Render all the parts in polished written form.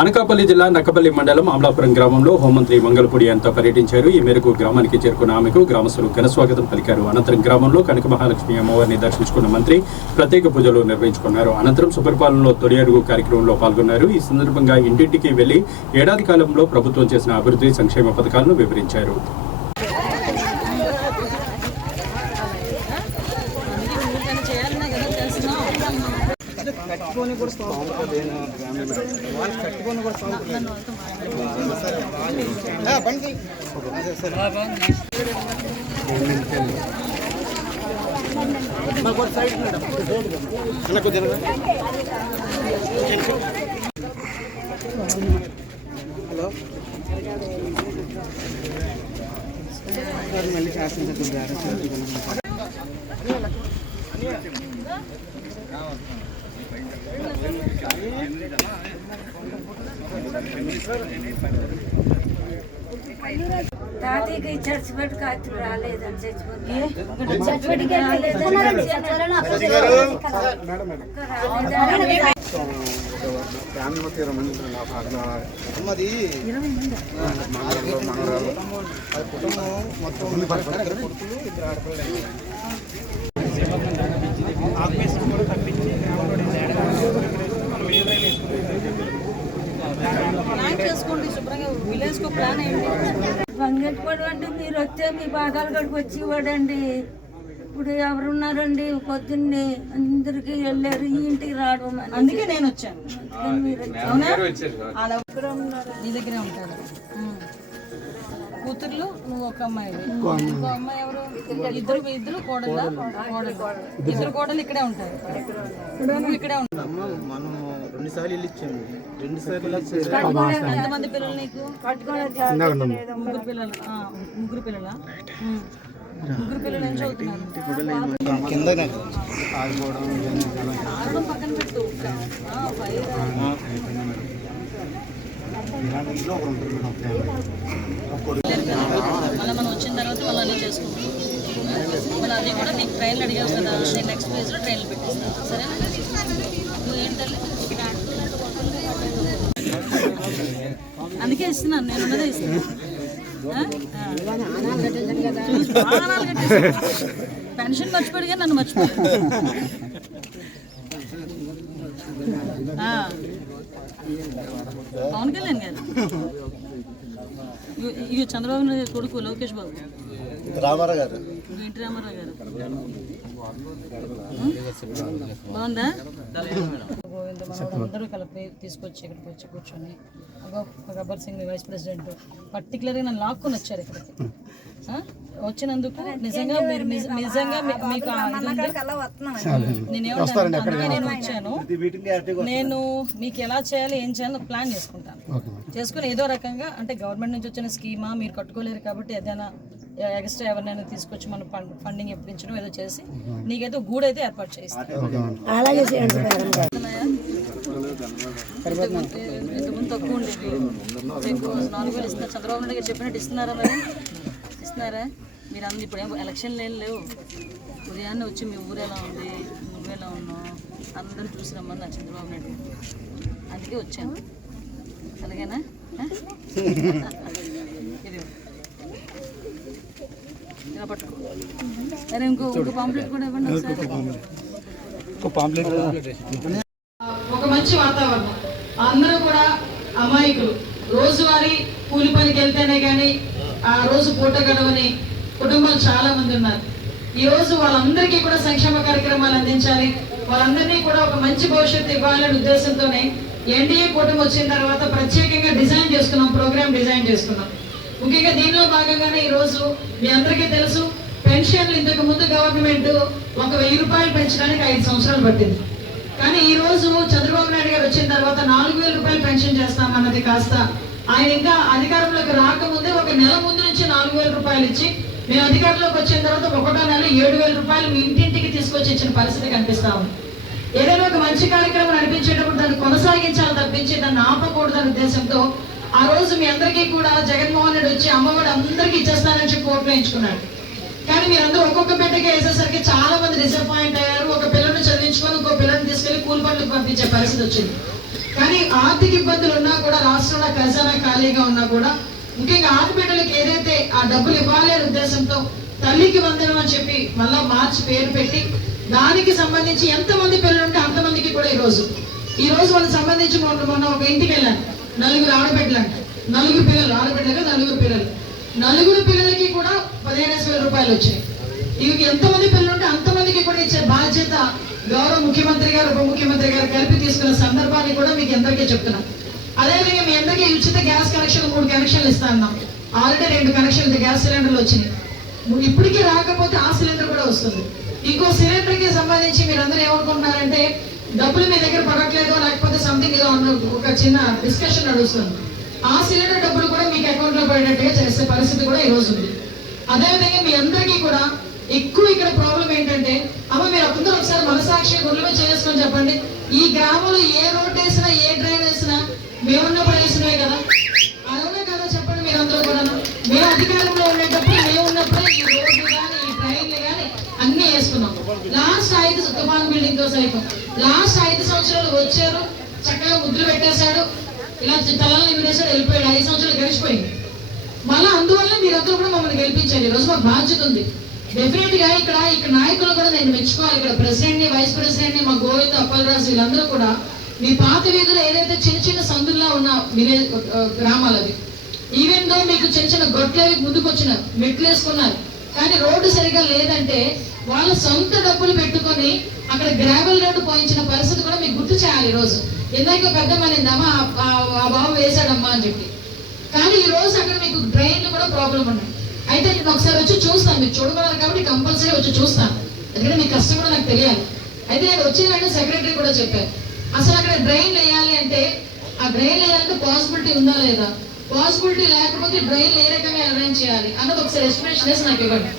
అనకాపల్లి జిల్లా నక్కపల్లి మండలం అమలాపురం గ్రామంలో హోంమంత్రి మంగళపూడి అంతా పర్యటించారు. ఈ మేరకు గ్రామానికి చేరుకున్న ఆమెకు గ్రామస్తులు ఘనస్వాగతం పలికారు. అనంతరం గ్రామంలో కనక మహాలక్ష్మి అమ్మవారిని దర్శించుకున్న మంత్రి ప్రత్యేక పూజలు నిర్వహించుకున్నారు. అనంతరం సుపరిపాలనలో తొలి అడుగు కార్యక్రమంలో పాల్గొన్నారు. ఈ సందర్భంగా ఇంటింటికి వెళ్లి ఏడాది కాలంలో ప్రభుత్వం చేసిన అభివృద్ధి సంక్షేమ పథకాలను వివరించారు. కట్టుకొని కూడా కట్టుకొని కూడా హలో మళ్ళీ శాసనసభ్యులు తాతయ్యకి చర్చిపెట్టి కాచి రాలేదని చచ్చిపోతే కుటుంబం మొత్తం కొడుకులు ఇద్దరు ఆడపిల్లలు ఆత్మీయం కూడా తప్పించి చేసుకోండి శుభ్రంగా విలేజ్ కు ప్లాన్ అయ్యింది. బంగెట్టుకోవడం అంటే మీరు వస్తే మీ బాగాలు గడికి వచ్చి ఇవ్వడండి. ఇప్పుడు ఎవరున్నారండి? పొద్దున్నే అందరికి వెళ్ళారు, ఈ ఇంటికి రావడం. అందుకే నేను వచ్చాను. అవునా? నీ దగ్గరే ఉంటారు కూతుర్లు, నువ్వు ఒక అమ్మాయి. ఇంకో అమ్మాయి ఎవరు? ఇద్దరు కోడలు ఇద్దరు కోడలు ఇక్కడే ఉంటారు. నువ్వు ఇక్కడే ఉంటావు. మనం 2 సార్లు ఇల్లు ఇచ్చాము. 2 సార్లు ఎంతమంది పిల్లలు నీకు? ముగ్గురు పిల్లలు. ముగ్గురు పిల్లలా? ముగ్గురు పిల్లలు ఏం చదువుతున్నారు? కింద పక్కన పెట్టు. మళ్ళీ మనం వచ్చిన తర్వాత మళ్ళీ అన్నీ చేసుకుంటాం. మళ్ళీ అది కూడా నీకు ట్రైన్లు అడిగావు కదా, నేను నెక్స్ట్ పేజ్లో ట్రైన్లు పెట్టిస్తాను. సరేనా? నువ్వు ఏంటల్లి అందుకే ఇస్తున్నాను, నేను ఉన్నదే ఇస్తున్నాను. పెన్షన్ మర్చిపోయాడు కానీ నన్ను మర్చిపోయాడు. పవన్ కళ్యాణ్ గారు, ఇవి చంద్రబాబు నాయుడు కొడుకు లోకేష్ బాబు, రామారావు గారు, ఎన్టీ రామారావు గారు. బాగుందా? గోవింద అందరూ కలిపి తీసుకొచ్చి ఇక్కడికి వచ్చి కూర్చొని గబ్బర్ సింగ్ వైస్ ప్రెసిడెంట్ పర్టికులర్గా నన్ను లాక్కొని వచ్చారు ఇక్కడికి. వచ్చినందుకు నిజంగా మీరు నిజంగా మీకు నేను వచ్చాను. నేను మీకు ఎలా చేయాలి, ఏం చేయాలో ప్లాన్ చేసుకుంటాను. చేసుకుని ఏదో రకంగా అంటే గవర్నమెంట్ నుంచి వచ్చిన స్కీమా మీరు కట్టుకోలేరు కాబట్టి ఏదైనా ఎక్స్ట్రా ఎవరినైనా తీసుకొచ్చి మనం ఫండింగ్ ఇప్పించడం ఏదో చేసి నీకైతే గూడైతే ఏర్పాటు చేస్తాను. ఇంతకుముందు తక్కువ ఉండేది, 4,000 ఇస్తున్నారు. చంద్రబాబు నాయుడు గారు చెప్పినట్టు ఇస్తున్నారా? మరి ఇస్తున్నారా? మీరు అందరూ ఇప్పుడు ఏం ఎలక్షన్లు ఏం లేవు. ఉదయాన్నే వచ్చి మీ ఊరు ఎలా ఉంది, నువ్వెలా ఉన్నావు అందరూ చూసి రమ్మని నా చంద్రబాబు నాయుడు. అందుకే వచ్చాను. అలాగేనా? ఇది ఇలా పట్టుకో. సరే, ఇంకో పాంప్లెట్ కూడా ఇవ్వండి ఒకసారి. ఒక మంచి వాతావరణం. అందరూ కూడా అమాయకులు. రోజువారీ కూలి పనికి వెళ్తేనే కానీ ఆ రోజు పూట గడవని కుటుంబాలు చాలా మంది ఉన్నారు. ఈ రోజు వాళ్ళందరికీ కూడా సంక్షేమ కార్యక్రమాలు అందించాలి, వాళ్ళందరినీ కూడా ఒక మంచి భవిష్యత్తు ఇవ్వాలనే ఉద్దేశంతోనే ఎన్డీఏ కూటమి వచ్చిన తర్వాత ప్రత్యేకంగా డిజైన్ చేసుకున్నాం, ప్రోగ్రామ్ డిజైన్ చేసుకున్నాం. ముఖ్యంగా దీనిలో భాగంగానే ఈరోజు మీ అందరికీ తెలుసు, పెన్షన్లు ఇంతకు ముందు గవర్నమెంట్ 1,000 రూపాయలు పెంచడానికి 5 సంవత్సరాలు పట్టింది. కానీ ఈ రోజు చంద్రబాబు నాయుడు గారు వచ్చిన తర్వాత 4,000 రూపాయలు పెన్షన్ చేస్తామన్నది కాస్త ఆయన ఇంకా అధికారంలోకి రాకముందే ఒక నెల ముందు నుంచి 4,000 రూపాయలు ఇచ్చి మేము అధికారంలోకి వచ్చిన తర్వాత 1వ నెల 7,000 రూపాయలు మీ ఇంటింటికి తీసుకొచ్చి ఇచ్చిన పరిస్థితి కనిపిస్తా ఉంది. ఏదైనా ఒక మంచి కార్యక్రమం నడిపించేటప్పుడు దాన్ని కొనసాగించాలి తప్పించి దాన్ని ఆపకూడదనే ఉద్దేశంతో ఆ రోజు మీ అందరికీ కూడా జగన్మోహన్ రెడ్డి వచ్చి అమ్మఒడి అందరికీ ఇచ్చేస్తానని చెప్పి ఓట్లు వేయించుకున్నాడు. కానీ మీరందరూ ఒక్కొక్క బిడ్డకి వేసేసరికి చాలా మంది డిసప్పాయింట్ అయ్యారు. ఒక పిల్లని చదివించుకొని ఇంకో పిల్లని తీసుకెళ్లి కూలి పనులకు పంపించే పరిస్థితి వచ్చింది. కానీ ఆర్థిక ఇబ్బందులు ఉన్నా కూడా, రాష్ట్రంలో ఖజానా ఖాళీగా ఉన్నా కూడా, ముఖ్యంగా ఆడబిడ్డలకు ఏదైతే ఆ డబ్బులు ఇవ్వాలి అనే ఉద్దేశంతో తల్లికి వందనం అని చెప్పి మళ్ళా మార్చి పేరు పెట్టి దానికి సంబంధించి ఎంతమంది పిల్లలు ఉంటే అంతమందికి కూడా ఈ రోజు వాళ్ళకి సంబంధించి మొన్న ఒక ఇంటికి వెళ్ళాను, 4 ఆడబిడ్డలు అంట, 4 పిల్లలు, ఆడబిడ్డగా 4 పిల్లలు, 4 పిల్లలకి కూడా 15,000 రూపాయలు వచ్చాయి. ఇవి ఎంతమంది పిల్లలు ఉంటే అంతమందికి కూడా ఇచ్చే బాధ్యత గౌరవ ముఖ్యమంత్రి గారు, ఉప ముఖ్యమంత్రి గారు కలిపి తీసుకున్న సందర్భాన్ని కూడా మీకు అందరికీ చెప్తున్నాం. అదేవిధంగా మీ అందరికీ ఉచిత గ్యాస్ కనెక్షన్ 3 కనెక్షన్లు ఇస్తా ఉన్నాం. ఆల్రెడీ 2 కనెక్షన్లు గ్యాస్ సిలిండర్లు వచ్చినాయి. ఇప్పటికీ రాకపోతే ఆ సిలిండర్ కూడా వస్తుంది. ఇంకో సిలిండర్ కి సంబంధించి మీరందరూ ఏమనుకుంటున్నారంటే డబ్బులు మీ దగ్గర పడట్లేదు, లేకపోతే సంథింగ్ ఏదో ఒక చిన్న డిస్కషన్ నడుస్తుంది. ఆ సిలిండర్ డబ్బులు కూడా మీకు అకౌంట్ లో పడేటట్టుగా చేసే పరిస్థితి కూడా ఈ రోజు ఉంది. అదేవిధంగా మీ అందరికీ కూడా ఎక్కువ ఇక్కడ ప్రాబ్లం ఏంటంటే, అమ్మ మీరు అందరూ ఒకసారి మనసాక్షి గుర్రమే చేసుకొని చెప్పండి, ఈ గ్రామంలో ఏ రోడ్ వేసినా ఏ డ్రైన్ వేసినా మేమున్నప్పుడు వేసినవే కదా, అవునా కదా చెప్పండి మీరందరూ కూడా. మేము అధికారంలో ఉండేటప్పుడు మేము ఉన్నప్పుడే ఈ రోడ్లు కానీ ఈ ట్రైన్లు కానీ అన్ని వేసుకున్నాం. లాస్ట్ 5 తుఫాన్ బిల్డింగ్ తో సైతం లాస్ట్ 5 సంవత్సరాలు వచ్చారు, చక్కగా ముద్దులు పెట్టేశాడు, ఇలా తలలు నిమిడేశాడు, వెళ్ళిపోయాడు. 5 సంవత్సరాలు గడిచిపోయింది. మళ్ళీ అందువల్ల మీరందరూ కూడా మమ్మల్ని గెలిపించారు. ఈ రోజు మాకు బాధ్యత ఉంది. డెఫినెట్ గా ఇక్కడ నాయకులు కూడా నేను మెచ్చుకోవాలి. ఇక్కడ ప్రెసిడెంట్ ని, వైస్ ప్రెసిడెంట్ ని, మా గోవింద్, అప్పలరాజు వీళ్ళందరూ కూడా మీ పాత వీధులు ఏదైతే చిన్న చిన్న సందుల్లో ఉన్న విలేజ్ గ్రామాలు అవి, ఈవెన్ దో మీకు చిన్న చిన్న గొడ్లవి ముందుకు వచ్చినారు, మెట్లు వేసుకున్నారు, కానీ రోడ్డు సరిగా లేదంటే వాళ్ళ సొంత డబ్బులు పెట్టుకొని అక్కడ గ్రావెల్ రోడ్డు పోయించిన పరిస్థితి కూడా మీకు గుర్తు చేయాలి. ఈ రోజు ఎందుకంటే పెద్ద మనిందమ్మా ఆ బాబు వేసాడమ్మా అని చెప్పి, కానీ ఈ రోజు అక్కడ మీకు డ్రైన్లు కూడా ప్రాబ్లం ఉన్నాయి. అయితే నేను ఒకసారి వచ్చి చూస్తాను, మీరు చూడగలరు కాబట్టి కంపల్సరీ వచ్చి చూస్తాను, ఎందుకంటే మీ కష్టం కూడా నాకు తెలియాలి. అయితే నేను వచ్చిందంటే సెక్రటరీ కూడా చెప్పారు, అసలు అక్కడ డ్రైన్ వేయాలి అంటే ఆ డ్రైన్ వేయాలంటే పాసిబిలిటీ ఉందా లేదా, పాసిబిలిటీ లేకపోతే డ్రైన్ ఏ రకంగా అరేంజ్ చేయాలి అన్నది ఒకసారి ఎస్టిమేషన్ వేసి నాకు ఇవ్వండి.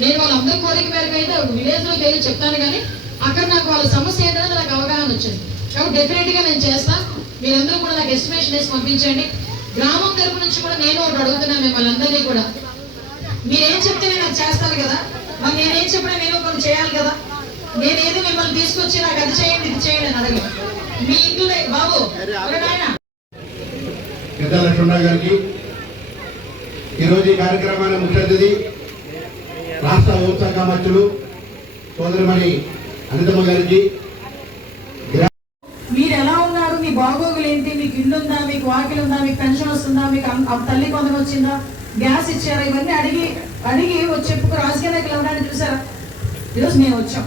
నేను వాళ్ళందరి కోరిక మేరకు అయితే విలేజ్ లోకి వెళ్ళి చెప్తాను, కానీ అక్కడ నాకు వాళ్ళ సమస్య ఏంటనేది నాకు అవగాహన వచ్చింది. కాబట్టి డెఫినెట్ గా నేను చేస్తాను. మీరందరూ కూడా నాకు ఎస్టిమేషన్ వేసి పంపించండి. గ్రామం తరపు నుంచి కూడా నేను ఒకటి అడుగుతున్నాను మిమ్మల్ని అందరినీ కూడా, మీరేం చెప్తే నేను అది చేస్తాను కదా, మరి నేనేం చెప్పినా నేను ఒకటి చేయాలి కదా. నేనేది మిమ్మల్ని తీసుకొచ్చి నాకు అది చేయండి ఇది చేయండి అని అడగను. మీ ఇంట్లో బాబు పెద్ద లక్ష్మణరావు గారికి, ఈరోజు ఈ కార్యక్రమాన్ని ముఖ్య అతిథి రాష్ట్ర వ్యవసాయ మంత్రులు సోదరిమణి అనితమ్మ గారికి, మీరు ఎలా ఉన్నారు, మీ బాగోగులు ఏంటి, మీకు ఇల్లు ఉందా, మీకు వాకిలు ఉందా, మీకు పెన్షన్ వస్తుందా, మీకు తల్లి కొందరు వచ్చిందా, గ్యాస్ ఇచ్చారా, ఇవన్నీ అడిగి వచ్చి చెప్పుకు రాజకీయ నాయకులు ఎవరైనా చూసారా? ఈరోజు మేము వచ్చాం,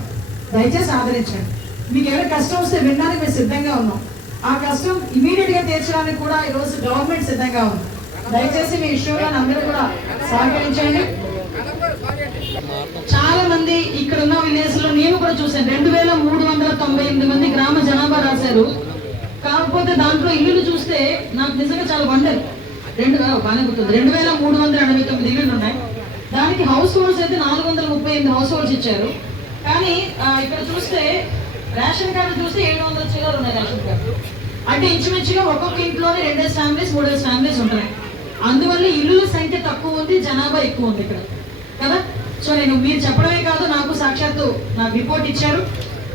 దయచేసి ఆదరించండి. మీకు ఎవరైనా కష్టం వస్తే వినడానికి మేము సిద్ధంగా ఉన్నాం. ఆ కష్టం ఇమీడియట్ గా తీర్చడానికి కూడా ఈరోజు గవర్నమెంట్ సిద్ధంగా ఉంది. దయచేసి మీ విషయంలో అందరూ కూడా సహకరించండి. చాలా మంది ఇక్కడ ఉన్న విలేజ్ లో నేను కూడా చూసాను, 2398 మంది గ్రామ జనాభా రాశారు. కాకపోతే దాంట్లో ఇల్లులు చూస్తే నాకు నిజంగా చాలా వండర్, 2389 ఇల్లులు ఉన్నాయి. దానికి హౌస్ హోల్డ్స్ అయితే 438 హౌస్ హోల్డ్స్ ఇచ్చారు. కానీ ఇక్కడ చూస్తే రేషన్ కార్డు చూస్తే 700 చిల్లర ఉన్నాయి రేషన్ కార్డు. అంటే ఇంచుమించుగా ఒక్కొక్క ఇంట్లోనే 2 ఫ్యామిలీస్ 3 ఫ్యామిలీస్ ఉంటాయి. అందువల్ల ఇల్లుల సంఖ్య తక్కువ ఉంది, జనాభా ఎక్కువ ఉంది ఇక్కడ కదా. సో నేను మీరు చెప్పడమే కాదు, నాకు సాక్షాత్తు నాకు రిపోర్ట్ ఇచ్చారు.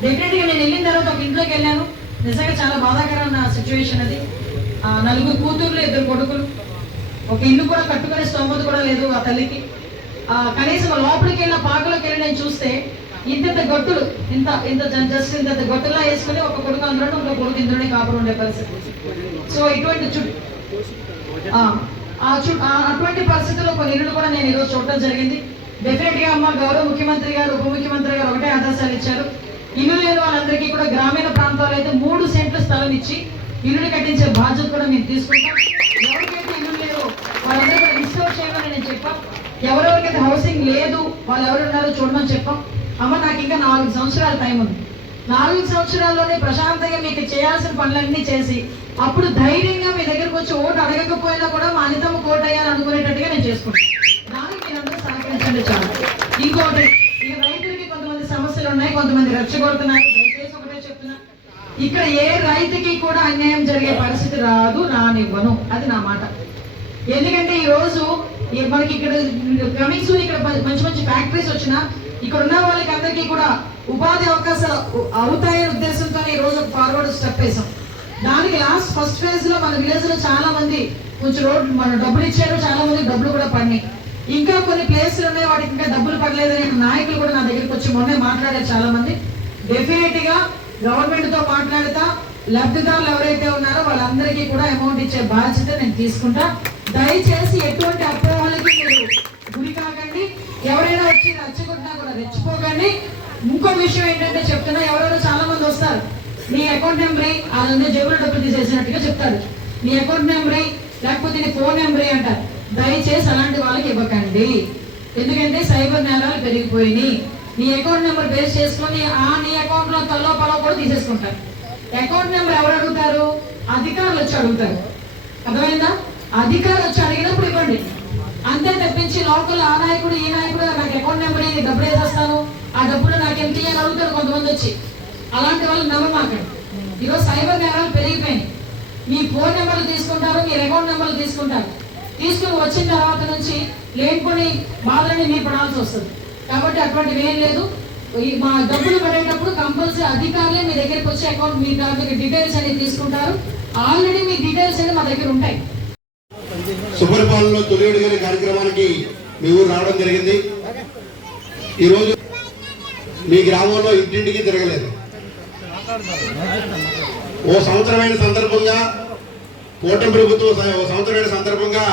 డెఫినెట్ గా నేను వెళ్ళిన తర్వాత ఒక ఇంట్లోకి వెళ్ళాను, నిజంగా చాలా బాధాకరమైన సిచ్యువేషన్ అది. 4 కూతుర్లు 2 కొడుకులు, ఒక ఇల్లు కూడా కట్టుకునే స్తోమత కూడా లేదు ఆ తల్లికి. కనీసం లోపలికి వెళ్ళిన పాకలోకి వెళ్ళి నేను చూస్తే ఇంత గొట్టులు ఇంత జస్ట్ ఇంత గొట్టులా వేసుకుని ఒక కొడుకు అందులో ఒక కొడుకు ఇందులోనే కాపురం ఉండే పరిస్థితి. సో ఇటువంటి అటువంటి పరిస్థితుల్లో కొన్ని ఇల్లు కూడా నేను ఈరోజు చూడటం జరిగింది. డెఫినెట్ గా అమ్మ గౌరవ ముఖ్యమంత్రి గారు, ఉప ముఖ్యమంత్రి గారు ఒకటే ఆదేశాలు ఇచ్చారు, ఇల్లు లేని వాళ్ళందరికీ కూడా గ్రామీణ ప్రాంతాల్లో అయితే 3 సెంట్ల స్థలం ఇచ్చి ఇల్లుని కట్టించే బాధ్యత కూడా మేము తీసుకుంటాం. ఎవరికైతే ఇల్లు లేదో వాళ్ళందరూ కూడా రిస్టోర్ చేయమని నేను చెప్పాం. ఎవరెవరికైతే హౌసింగ్ లేదు వాళ్ళు ఎవరు ఉన్నారో చూడమని చెప్పాం. అమ్మ నాకు ఇంకా 4 సంవత్సరాల టైం ఉంది, 4 సంవత్సరాల్లోనే ప్రశాంతంగా మీకు చేయాల్సిన పనులన్నీ చేసి అప్పుడు ధైర్యంగా మీ దగ్గరకు వచ్చి ఓటు అడగకపోయినా కూడా మా అనితమ్మ ఓటు అయ్యాలని అనుకునేటట్టుగా నేను చేసుకుంటాను. దానికి మీరందరూ సహకరించండి చాలు. ఇంకోటి, ఇక రైతులకి కొంతమంది సమస్యలు ఉన్నాయి, కొంతమంది రెచ్చగొడుతున్నారు. దయచేసి ఒకటే చెప్తున్నా, ఇక్కడ ఏ రైతుకి కూడా అన్యాయం జరిగే పరిస్థితి రానివ్వను, అది నా మాట. ఎందుకంటే ఈ రోజు మనకి ఇక్కడ కమింగ్ సూన్ ఇక్కడ మంచి మంచి ఫ్యాక్టరీస్ వచ్చినా ఇక్కడ ఉన్న వాళ్ళకి అందరికీ కూడా ఉపాధి అవకాశాలు అవుతాయనే ఉద్దేశంతో ఈ రోజు ఫార్వర్డ్ స్టెప్ వేసాం. దానికి లాస్ట్ ఫస్ట్ ఫేజ్ లో మన విలేజ్ లో చాలా మంది కొంచెం రోడ్డు మన డబ్బులు ఇచ్చారు, చాలా మంది డబ్బులు కూడా పడినాయి. ఇంకా కొన్ని ప్లేసులు ఉన్నాయి వాటికి ఇంకా డబ్బులు పడలేదని నాయకులు కూడా నా దగ్గరికి వచ్చి మొన్నే మాట్లాడారు చాలా మంది. డెఫినెట్ గా గవర్నమెంట్ తో మాట్లాడతా, లబ్ధిదారులు ఎవరైతే ఉన్నారో వాళ్ళందరికీ కూడా అమౌంట్ ఇచ్చే బాధ్యత నేను తీసుకుంటా. దయచేసి ఎటువంటి అపోహలకి మీరు గురి కాకండి. ఎవరైనా వచ్చి రెచ్చగొట్టినా కూడా రెచ్చిపోకండి. ఇంకో విషయం ఏంటంటే చెప్తున్నా, ఎవరైనా చాలా మంది వస్తారు, నీ అకౌంట్ నెంబర్ వాళ్ళందరూ జేబులో డబ్బులు తీసేసినట్టుగా చెప్తారు. నీ అకౌంట్ నెంబర్ లేకపోతే నీ ఫోన్ నెంబర్ అంటారు. దయచేసి అలాంటి వాళ్ళకి ఇవ్వకండి. ఎందుకంటే సైబర్ నేరాలు పెరిగిపోయినాయి. నీ అకౌంట్ నెంబర్ బేస్ చేసుకొని నీ అకౌంట్ లో తల్లో పొలం కూడా తీసేసుకుంటారు. అకౌంట్ నెంబర్ ఎవరు అడుగుతారు? అధికారులు వచ్చి అడుగుతారు. అర్థమైందా? అధికారులు వచ్చి అడిగినప్పుడు ఇవ్వండి. అంతే తప్పించి లోకల్ ఆ నాయకుడు ఈ నాయకుడు నాకు అకౌంట్ నెంబర్ నేను డబ్బులు వేసేస్తాను, ఆ డబ్బులు నాకు ఎంత అని అడుగుతారు కొంతమంది వచ్చి. అలాంటి వాళ్ళు నమ్మమాకండి. ఈరోజు సైబర్ నేరాలు పెరిగిపోయినాయి. మీ ఫోన్ నెంబర్లు తీసుకుంటారు, మీ అకౌంట్ నెంబర్లు తీసుకుంటారు. తీసుకుని వచ్చిన తర్వాత నుంచి లేనిపోని బాధలని మీరు పడాల్సి వస్తుంది. కాబట్టి అటువంటివి ఏం లేదు. మా డబ్బులు పడేటప్పుడు కంపల్సరీ అధికారులే మీ దగ్గరికి వచ్చి అకౌంట్ మీ దగ్గర డీటెయిల్స్ అనేది తీసుకుంటారు. ఆల్రెడీ మీ డీటెయిల్స్ అనేది మా దగ్గర ఉంటాయి. సుపరిపాలనలో తొలియుడు గారి కార్యక్రమానికి మీ ఊరు రావడం జరిగింది. ఈరోజు మీ గ్రామంలో ఇంటింటికి తిరగలేదు. ఓ సంవత్సరమైన సందర్భంగా, కూటమి ప్రభుత్వం సంవత్సరమైన సందర్భంగా